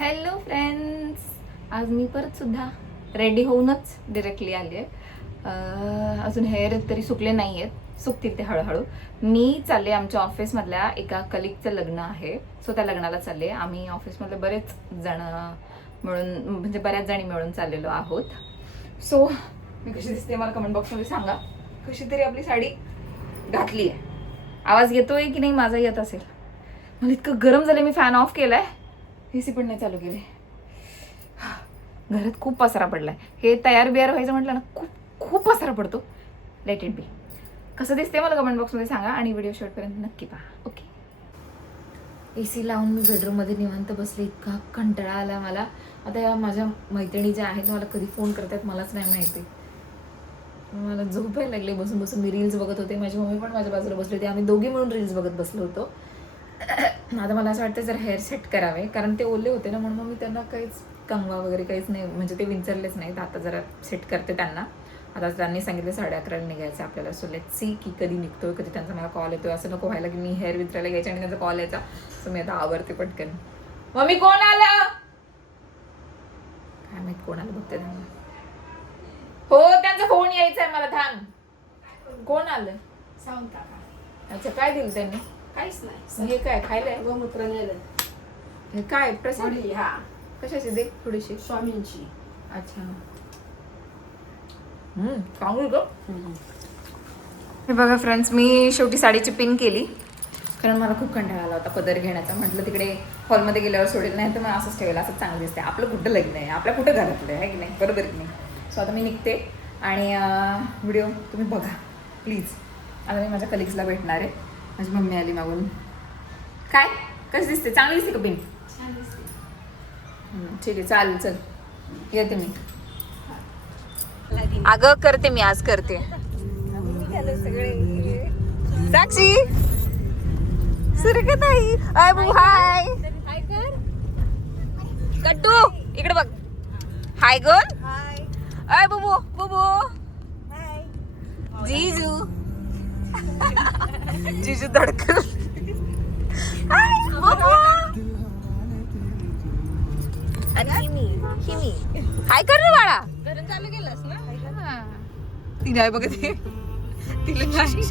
Hello friends, आज मी परत सुद्धा रेडी होऊनच डिरेक्टली आली आहे. अजून हेअर तरी सुकले नाही आहेत, सुकतील ते हळूहळू. मी चालले आमच्या ऑफिसमधल्या एका कलिगचं लग्न आहे, सो त्या लग्नाला चालले. आम्ही ऑफिसमधले बरेच जण मिळून, म्हणजे बऱ्याच जणी मिळून चाललेलो आहोत. सो मी कशी दिसते मला कमेंट बॉक्समध्ये सांगा. कशी तरी आपली साडी घातली आहे. आवाज येतोय की नाही माझा? येत असेल. मला इतकं गरम झालं, मी फॅन ऑफ केलाय, एसी पण नाही चालू केले. घरात खूप पसारा पडलाय. हे तयार बियार व्हायचं म्हटलं ना, खूप पसारा पडतो. Let it be. कसं दिसते मला कमेंट बॉक्समध्ये सांगा आणि व्हिडिओ शेवटपर्यंत नक्की पहा. ओके. एसी लावून मी बेडरूममध्ये निवांत बसले. इतका कंटाळा आला मला. आता या माझ्या मैत्रिणी ज्या आहेत मला कधी फोन करतात मलाच नाही माहिती. मला झोपायला लागले बसून बसून. मी रील्स बघत होते, माझी मम्मी पण माझ्या बाजूला बसली होती. आम्ही दोघी मिळून रील्स बघत बसलो होतो. आता मला असं वाटतं जर हेअर सेट करावे, कारण ते ओले होते ना, म्हणून मग मी त्यांना काहीच कंगवा वगैरे काहीच नाही, म्हणजे ते विंचरलेच नाहीत. आता जरा सेट करते त्यांना. आता त्यांनी सांगितलं 11:30 निघायचं आपल्याला. सो लेट्स सी की कधी निघतोय, कधी त्यांचा मला कॉल येतोय. असं नको व्हायला की मी हेअर विंचरायला घ्यायचे आणि त्यांचा कॉल यायचा. सो मी आता आवरते पटकन. मम्मी कोण आलं काय माहित, कोणाला बघते त्यांना. हो, त्यांचा फोन यायचा आहे मला. थांब. कोण आलं सांग काका. अच्छा, काय दिलं त्यांनी? काहीच नाही. हे काय खायला? गोमूत्र नेलं. हे काय प्रसाद? थोडी हा कशाची दे? थोडीशी स्वामींची. अच्छा. चांगली ग. हे बघा फ्रेंड्स, मी शेवटी साडीची पिन केली, कारण मला खूप कंटाळा आला होता पदर घेण्याचा. म्हटलं तिकडे हॉलमध्ये गेल्यावर सोडेल, नाही तर मग असंच ठेवेल. असं चांगलं दिसते. आपलं कुठं लग्न आहे, आपल्या कुठं घरातलं आहे की नाही, बरोबर की नाही. सो आता मी निघते आणि व्हिडिओ तुम्ही बघा प्लीज. आता मी माझ्या कलिग्सला भेटणार आहे. माझी मम्मी आली मागून. काय कशी दिसते? चांगली दिसते का पिन? छान दिसते. ठीक आहे, चालेल. चल येते मी. अगं करते मी, आज करते. साक्षी सुरकत नाही. अय बू हाय. कट्टू इकडे बघ. हाय गोल. अय बुबू बुबू. जीजू जीजू धडकन. आणि हिमी हाय कर ना बाळा. चालू केलंस ना? ती नाही बघत आहे. तिला नाही.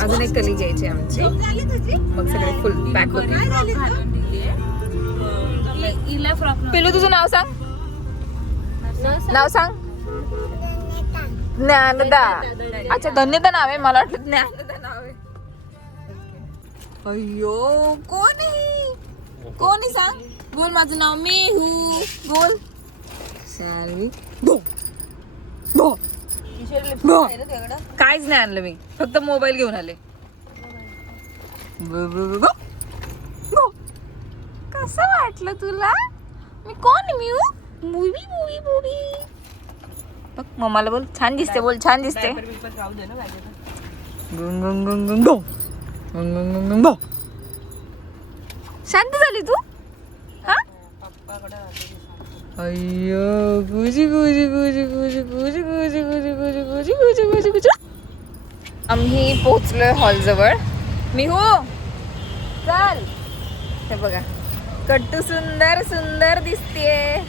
अजून एक कली घ्यायची आमची, मग सगळे फुल पॅक होते. पिलू तुझं नाव सांग. नाव सांग. ज्ञानदा. अच्छा, धन्यता नाव आहे. मला वाटलं ज्ञानदा नाव आहे. अय्यो कोणी सांग. बोल माझं नाव मेहू. बोल. सारवी. काहीच नाही आणलं मी, फक्त मोबाईल घेऊन आले. कसं वाटलं तुला? मी कोण? मूवी बघ मम्माला बोल. छान दिसते. बोल छान दिसते. शांत झाली तू? हा? अय्यो गुजी गुजी गुजी गुजी गुजी गुजी गुजी गुजी गुजी गुजी गुजी गुजी. आम्ही पोहोचलोय हॉल जवळ. मी हो चल. हे बघा, कट्टू सुंदर सुंदर दिसतेय.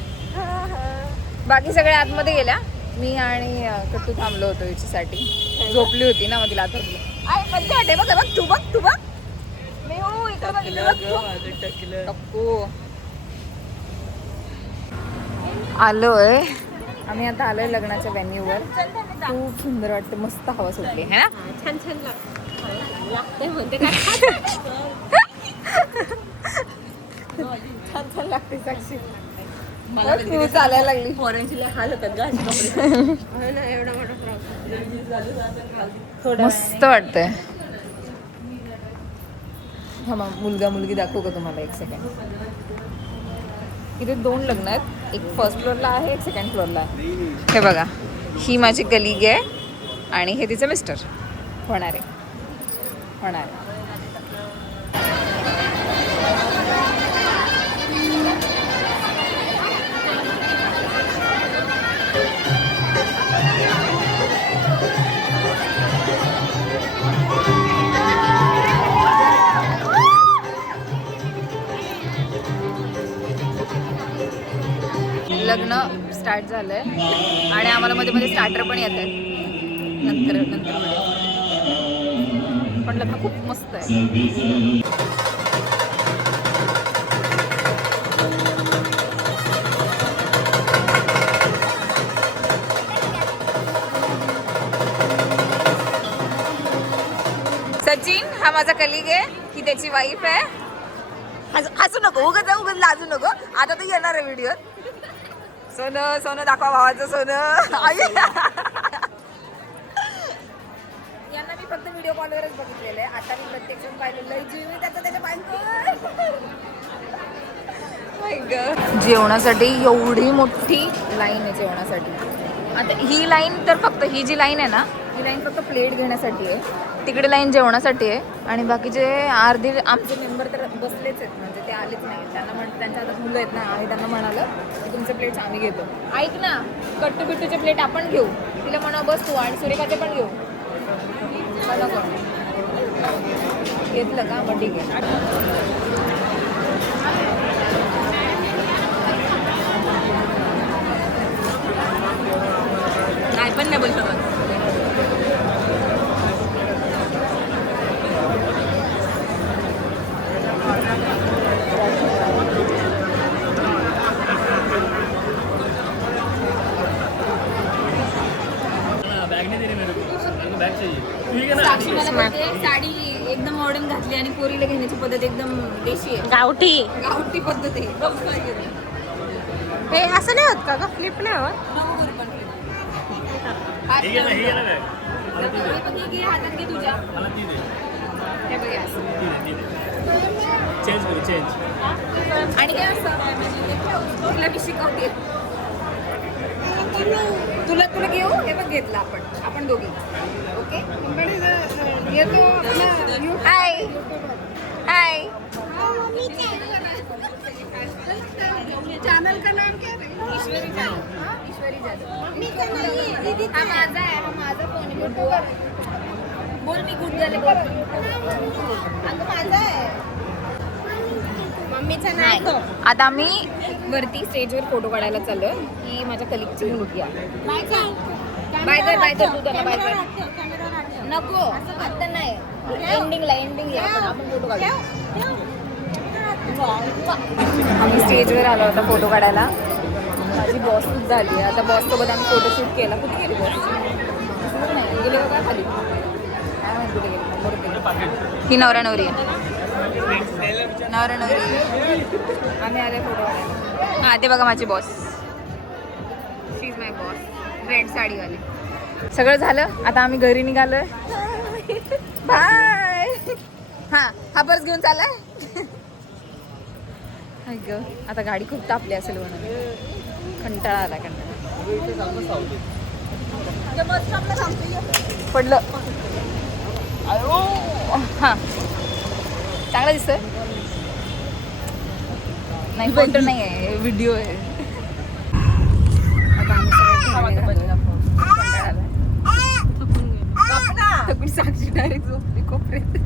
बाकी सगळे आतमध्ये गेल्या. मी आणि कट्टू थांबलो होतो हिच्यासाठी. झोपली होती ना, मग तिला आता मज्जा वाटते. बघ बघ तू बघ. मी हो इकडे बघ. आलोय आम्ही. आता आलोय लग्नाच्या व्हेन्यूवर. खूप सुंदर वाटतं, मस्त हवा सुटली है ना. छान छान लागते म्हणते काय. छान छान लागते साक्षी. तू चालायला लागली. पोरांची हाल होतात गा. एवढा मोठा मस्त वाटतंय. हा मुलगा मुलगी दाखवू का तुम्हाला? एक सेकंड. इथे 2 लग्न आहेत. एक फर्स्ट फ्लोअरला आहे, एक सेकंड फ्लोअरला आहे. हे बघा, ही माझी कलिग आहे आणि हे तिचं मिस्टर होणार आहे. लग्न स्टार्ट झालंय आणि आम्हाला मध्ये मध्ये स्टार्टर पण येत आहेत नंतर नंतर पण लग्न खूप मस्त आहे. सचिन हा माझा कलिग आहे, ही त्याची वाईफ आहे. हसू नको, उगाच उगाच लाजू नको. आता तू येणार आहे व्हिडिओत. सोनं सोनं दाखवा भावाचं सोनं. यांना मी फक्त व्हिडिओ कॉलवरच बघितलेलं आहे. आता मी प्रत्यक्षात पाहिलेलं आहे. जीव आहे त्याच्या बायको. जेवणासाठी एवढी मोठी लाईन आहे जेवणासाठी. आता ही लाईन तर फक्त ही जी लाईन आहे ना, ही लाईन फक्त प्लेट घेण्यासाठी आहे. तिकडे लाईन जेवणासाठी आहे आणि बाकीचे अर्धे आमचे मेंबर तर बसलेच आहेत, म्हणजे ते आलेच नाही. त्यांना त्यांच्या हातात मुलं आहेत ना, आम्ही त्यांना म्हणालं की तुमचे प्लेट्स आम्ही घेतो. ऐक ना, कट्टू बिट्टूचे प्लेट आपण घेऊ. तिला म्हणा बस तू, आणि सुरेखाचे पण घेऊ. घेतलं का? मग ठीक आहे. काय पण नाही बोलतो. साक्षी मला बोलते साडी एकदम मॉडर्न घातली आणि पोरीला घेण्याची पद्धत एकदम देशी आहे, गावठी पद्धत आहे. हे असं नाही होत का ग? फ्लिप नाही होत? हातात घे तुझ्या. हे बघ असं. आणि काय असं तुला मी शिकवते. तुला तुला घेऊ. हे बघ घेतलं आपण दोघी. ओके. हाय हाय. चॅनल का नाम क्या है? ईश्वरी जाधव. ईश्वरी जाधव. हा माझा आहे, हा माझा फोन आहे. बोल मी गुड झाले बोल. अगं माझा आहे. मम्मीचा नाही. आता आम्ही वरती स्टेजवर फोटो काढायला चाललोय. ही माझ्या कलिगची मुलगी आहे. बाय कर तू त्याला बाय कर. नको आता नाही, एंडिंगला आपण फोटो काढू. आम्ही स्टेजवर आलो होता फोटो काढायला. माझी बॉस सुद्धा आली. आता बॉस सोबत आम्ही फोटोशूट केला. कुठे गेली बॉस? नाही गेले का खाली? काय माहिती कुठे गेली. ही नवरा नवरी आहे. नवरा नवरी. आम्ही आले फोटो काढायला. हा ते बघा माझी boss. She is my boss. Red साडीवाली. सगळं झालं. आता आम्ही घरी निघालोय. बाय. हा पर्स घेऊन चाललाय. आता गाडी खूप तापली असेल म्हणून. कंटाळा आला. पडलं. हा चांगला दिसतोय. नाही फोटो नाही आहे, व्हिडिओ आहे. आता आम्ही थकून साक्षी डायरेक्ट झोपली कोपऱ्यात.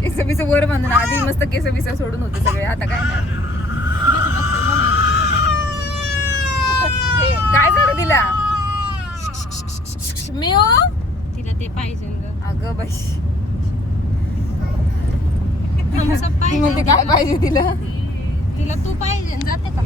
केस बिस वर बांधून. आधी मस्त केस बिस सोडून होते सगळे. आता काय नाही. काय झालं तिला? तिला ते पाहिजे ग. अगं बाई, पाहिजे. ती म्हणते काय पाहिजे तिला? तिला तू पाहिजे जाते का?